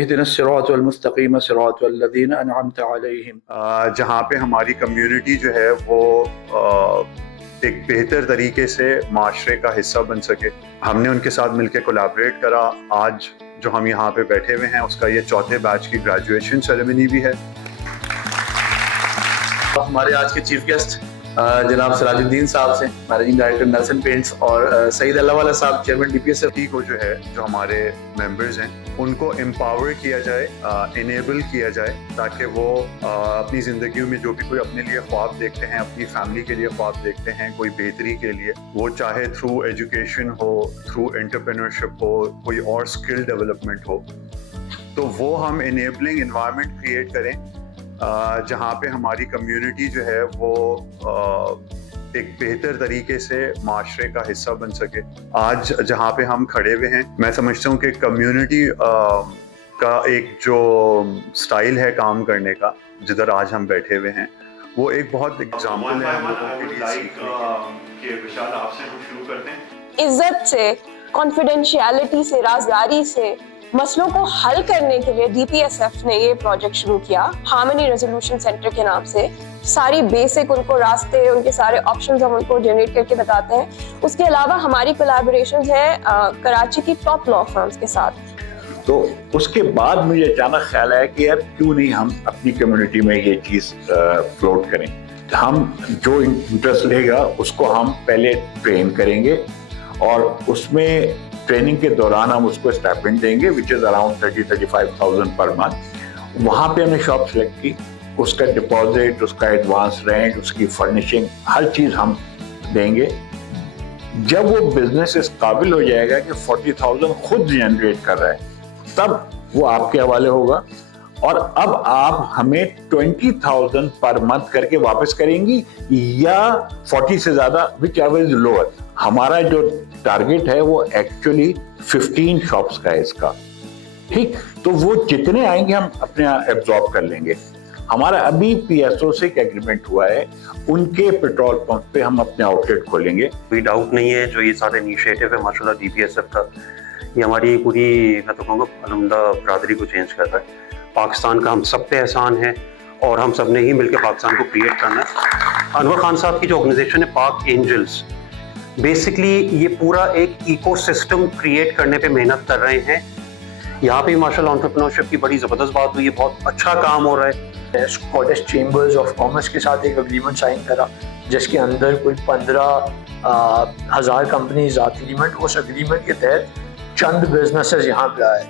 اهدنا الصراط المستقیم صراط الذین انعمت علیہم. جہاں پہ ہماری کمیونٹی جو ہے وہ ایک بہتر طریقے سے معاشرے کا حصہ بن سکے. ہم نے ان کے ساتھ مل کے کولیبریٹ کرا. آج جو ہم یہاں پہ بیٹھے ہوئے ہیں اس کا یہ چوتھے بیچ کی گریجویشن سیریمنی بھی ہے. ہمارے آج کے چیف گیسٹ جناب سراج الدین صاحب سے، مینیجنگ ڈائریکٹر نیلسن پینٹس، اور سعید اللہ والا صاحب، chairman D P S F کو جو ہے جو ہمارے ممبرز ہیں ان کو امپاور کیا جائے، انیبل کیا جائے، تاکہ وہ اپنی زندگیوں میں جو بھی کوئی اپنے لیے خواب دیکھتے ہیں، اپنی فیملی کے لیے خواب دیکھتے ہیں، کوئی بہتری کے لیے، وہ چاہے تھرو ایجوکیشن ہو، تھرو انٹرپرینورشپ ہو، کوئی اور اسکل ڈیولپمنٹ ہو، تو وہ ہم انیبلنگ انوائرمنٹ کریٹ کریں جہاں پہ ہماری کمیونٹی جو ہے وہ ایک بہتر طریقے سے معاشرے کا حصہ بن سکے. آج جہاں پہ ہم کھڑے ہوئے ہیں، میں سمجھتا ہوں کہ کمیونٹی کا ایک جو سٹائل ہے کام کرنے کا، جدھر آج ہم بیٹھے ہوئے ہیں، وہ ایک بہت ایگزامپل ہے ہم لوگوں کے لیے سیکھنے کے. وشال، آپ سے ہم شروع کرتے ہیں. عزت سے، کانفیڈینشیلٹی سے، رازداری سے مسئلوں کو حل کرنے کے لیے ڈی پی ایس ایف نے یہ پروجیکٹ شروع کیا ہارمنی ریزولوشن سینٹر کے نام سے. ساری بیسک ان کو راستے، ان کے سارے آپشنز ہم ان کو جنریٹ کر کے بتاتے ہیں. اس کے علاوہ ہماری کولیبوریشنز ہیں کراچی کی ٹاپ لا فرمز کے ساتھ. تو اس کے بعد مجھے اچانک خیال آیا کہ یار کیوں نہیں ہم اپنی کمیونٹی میں یہ چیز فلوٹ کریں. ہم جو انٹرسٹ لے گا اس کو ہم پہلے ٹرین کریں گے، اور اس میں ٹریننگ کے دوران ہم اس کو اسٹائپنڈ دیں گے وچ از اراؤنڈ 30-35,000 پر منتھ. وہاں پہ ہم نے شاپ سلیکٹ کی، اس کا ڈپازٹ، اس کا ایڈوانس رینٹ، اس کی فرنیشنگ، ہر چیز ہم دیں گے. جب وہ بزنس اس قابل ہو جائے گا کہ 40,000 خود جنریٹ کر رہا ہے، تب وہ آپ کے حوالے ہوگا، اور اب آپ ہمیں 20,000 پر منتھ کر کے واپس کریں گی، یا 40 سے زیادہ وچ ایور از لوور. ہمارا جو ٹارگیٹ ہے وہ ایکچولی 15 شاپس کا ہے اس کا. ٹھیک، تو وہ جتنے آئیں گے ہم اپنے ایبزارب کر لیں گے. ہمارا ابھی پی ایس او سے ایک ایگریمنٹ ہوا ہے، ان کے پیٹرول پمپ پہ ہم اپنے آؤٹ لیٹ کھولیں گے. کوئی ڈاؤٹ نہیں ہے جو یہ سارے انیشیٹو ہے ماشاء اللہ ڈی پی ایس ایف کا، یہ ہماری پوری میں تو کہوں گا علمدہ برادری کو چینج کر رہا ہے. پاکستان کا ہم سب پہ احسان ہے، اور ہم سب نے ہی مل کے پاکستان کو کریٹ کرنا ہے. انور خان صاحب کی جو آرگنائزیشن ہے پاک اینجلز، بیسکلی یہ پورا ایک ایکو سسٹم کریٹ کرنے پہ محنت کر رہے ہیں. یہاں پہ ماشاء اللہ انٹرپرینورشپ کی بڑی زبردست بات ہوئی ہے، بہت اچھا کام ہو رہا ہے. اسکاٹش چیمبرز آف کامرس کے ساتھ ایک اگریمنٹ سائن کرا جس کے اندر کوئی 15,000 کمپنیز آتی. اس اگریمنٹ کے تحت چند بزنسز یہاں پہ آئے.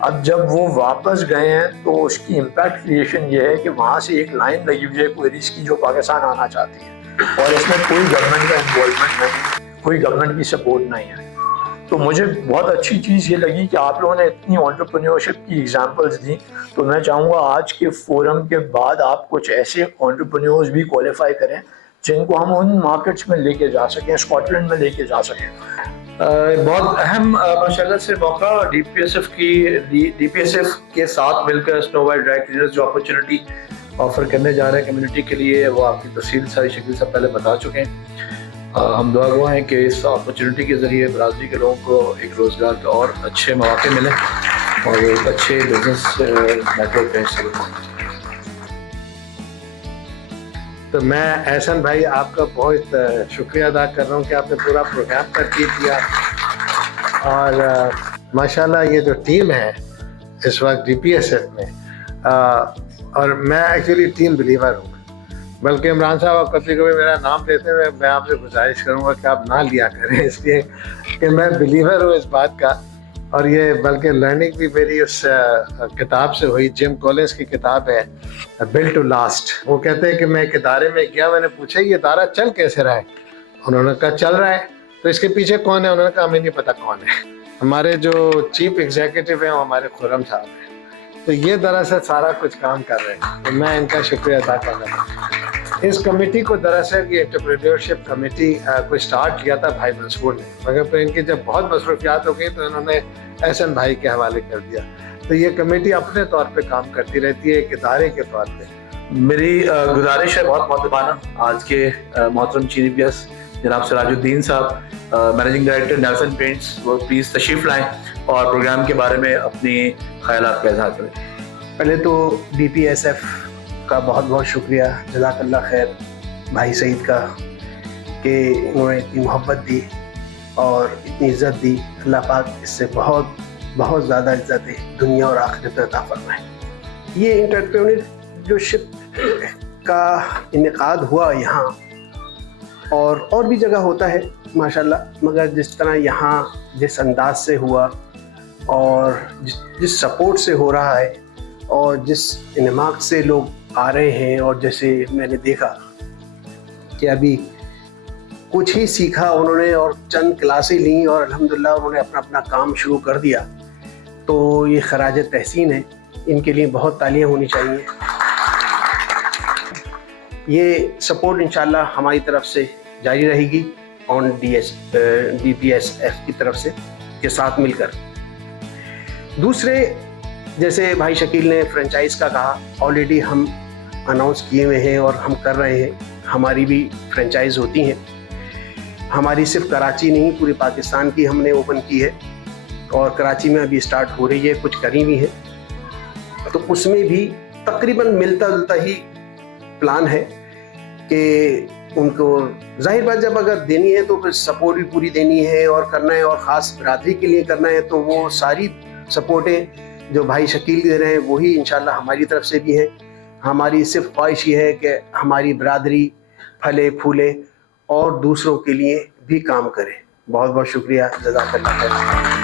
اب جب وہ واپس گئے ہیں تو اس کی امپیکٹ کریشن یہ ہے کہ وہاں سے ایک لائن لگی ہوئی ہے کوئریز کی جو پاکستان آنا چاہتی ہے، اور اس میں کوئی گورنمنٹ کا انوالومنٹ نہیں، کوئی گورنمنٹ کی سپورٹ نہیں ہے. تو مجھے بہت اچھی چیز یہ لگی کہ آپ لوگوں نے اتنی انٹرپرینیورشپ کی ایگزامپلز دی. تو میں چاہوں گا آج کے فورم کے بعد آپ کچھ ایسے انٹرپرینیورز بھی کوالیفائی کریں جن کو ہم ان مارکیٹس میں لے کے جا سکیں، اسکاٹ لینڈ میں لے کے جا سکیں. بہت اہم ماشاء اللہ سے موقع ڈی پی ایس ایف کے ساتھ مل کر اسنو وائٹ ڈرائی کلینرز جو اپرچونٹی آفر کرنے جا رہے ہیں کمیونٹی کے لیے، وہ آپ کی تفصیل ساری شکل سے پہلے بتا چکے ہیں. ہم دعا گو ہیں کہ اس اپرچونٹی کے ذریعے برادری کے لوگوں کو ایک روزگار کے اور اچھے مواقع ملیں اور ایک اچھے بزنس نیٹ ورک کا حصہ بنیں. تو میں احسن بھائی آپ کا بہت شکریہ ادا کر رہا ہوں کہ آپ نے پورا پروگرام ترتیب کیا، اور ماشاءاللہ یہ جو ٹیم ہے اس وقت ڈی پی ایس ایف میں، اور میں ایکچولی ٹیم بلیور ہوں، بلکہ عمران صاحب آپ کبھی کبھی میرا نام لیتے ہوئے میں آپ سے گزارش کروں گا کہ آپ نہ لیا کریں، اس لیے کہ میں بلیور ہوں اس بات کا. اور یہ بلکہ لرننگ بھی میری اس کتاب سے ہوئی، جم کولنس کی کتاب ہے بلڈ ٹو لاسٹ. وہ کہتے ہیں کہ میں ایک ادارے میں گیا، میں نے پوچھا یہ ادارہ چل کیسے رہا ہے؟ انہوں نے کہا چل رہا ہے. تو اس کے پیچھے کون ہے؟ انہوں نے کہا ہمیں نہیں پتا کون ہے. ہمارے جو چیف ایگزیکٹو ہیں وہ ہمارے خرم صاحب ہیں. تو یہ دراصل سارا کچھ کام کر رہے ہیں، تو میں ان کا شکریہ ادا کر رہا ہوں. اس کمیٹی کو دراصل یہ انٹرپرینیورشپ کمیٹی کو اسٹارٹ کیا تھا بھائی منصور نے، مگر پھر ان کی جب بہت مصروفیات ہو گئی تو انہوں نے احسن بھائی کے حوالے کر دیا. تو یہ کمیٹی اپنے طور پہ کام کرتی رہتی ہے ایک ادارے کے طور پہ. میری گزارش ہے بہت مؤدبانہ، آج کے محترم چیف گیسٹ جناب سراج الدین صاحب، مینیجنگ ڈائریکٹر نیلسن پینٹس، وہ پلیز تشریف لائیں اور پروگرام کے بارے میں اپنی خیالات کا اظہار کریں. پہلے تو DPSF کا بہت بہت شکریہ، جزاک اللہ خیر بھائی سعید کا، کہ انہوں نے اتنی محبت دی اور اتنی عزت دی. اللہ پاک اس سے بہت بہت زیادہ عزت ہے دنیا اور آخرت میں عطا فرمائے. یہ انٹرپرینیورشپ کا انعقاد ہوا یہاں اور بھی جگہ ہوتا ہے ماشاءاللہ، مگر جس طرح یہاں جس انداز سے ہوا اور جس سپورٹ سے ہو رہا ہے اور جس انعماق سے لوگ آ رہے ہیں، اور جیسے میں نے دیکھا کہ ابھی کچھ ہی سیکھا انہوں نے اور چند کلاسیں لیں اور الحمدللہ انہوں نے اپنا کام شروع کر دیا، تو یہ خراج تحسین ہے. ان کے لیے بہت تالیاں ہونی چاہیے. یہ سپورٹ انشاءاللہ ہماری طرف سے جاری رہے گی آن DPSF کی طرف سے کے ساتھ مل کر. دوسرے جیسے بھائی شکیل نے فرنچائز کا کہا، آلریڈی ہم اناؤنس کیے ہوئے ہیں اور ہم کر رہے ہیں. ہماری بھی فرنچائز ہوتی ہیں، ہماری صرف کراچی نہیں پورے پاکستان کی ہم نے اوپن کی ہے، اور کراچی میں ابھی اسٹارٹ ہو رہی ہے، کچھ کری بھی ہے. تو اس میں بھی تقریباً ملتا جلتا ہی پلان ہے کہ ان کو ظاہر بات جب اگر دینی ہے تو پھر سپورٹ بھی پوری دینی ہے اور کرنا ہے، اور خاص برادری کے لیے کرنا ہے تو وہ ساری سپورٹیں جو بھائی شکیل دے رہے ہیں وہی انشاءاللہ ہماری طرف سے بھی ہیں. ہماری صرف خواہش یہ ہے کہ ہماری برادری پھلے پھولے اور دوسروں کے لیے بھی کام کرے. بہت بہت شکریہ، جزاک اللہ خیر.